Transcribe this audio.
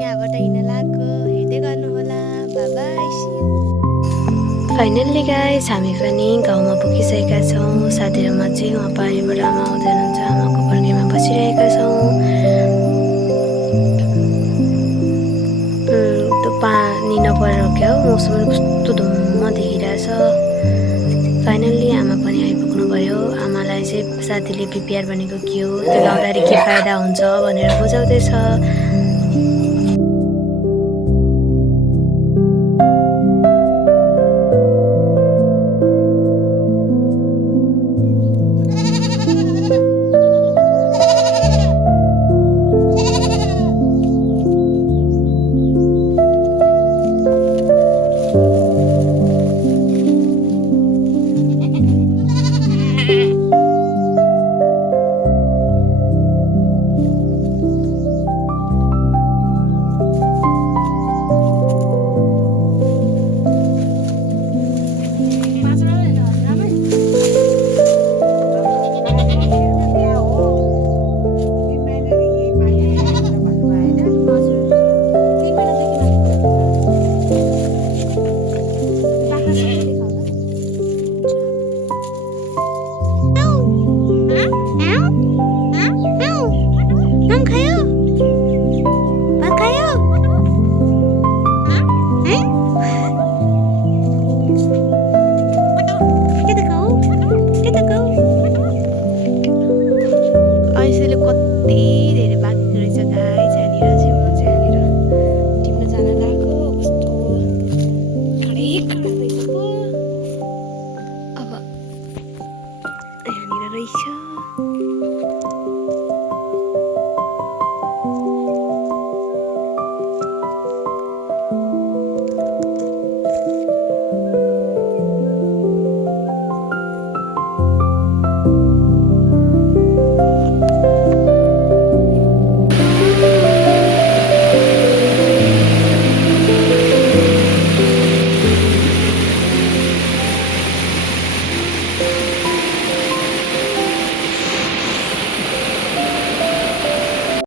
यहाँबाट हिँड्न लाग्यो, हेर्दै गर्नुहोला। Bye bye, see you. Finally guys हामी पनि गाउँमा पुगिसकेका छौँ। साथीहरूमा चाहिँ उहाँ पारिबाट आमा आउँदै हुनुहुन्छ, आमाको पर्खेमा बसिरहेका छौँ। त्यो पानी नपरेर क्या हो, मौसम कस्तो धुम्म देखिरहेछ। फाइनल्ली आमा पनि आइपुग्नु भयो। आमालाई चाहिँ साथीले पिपिआर भनेको के हो, त्यो लाउँदाखेरि के फाइदा हुन्छ भनेर बुझाउँदैछ।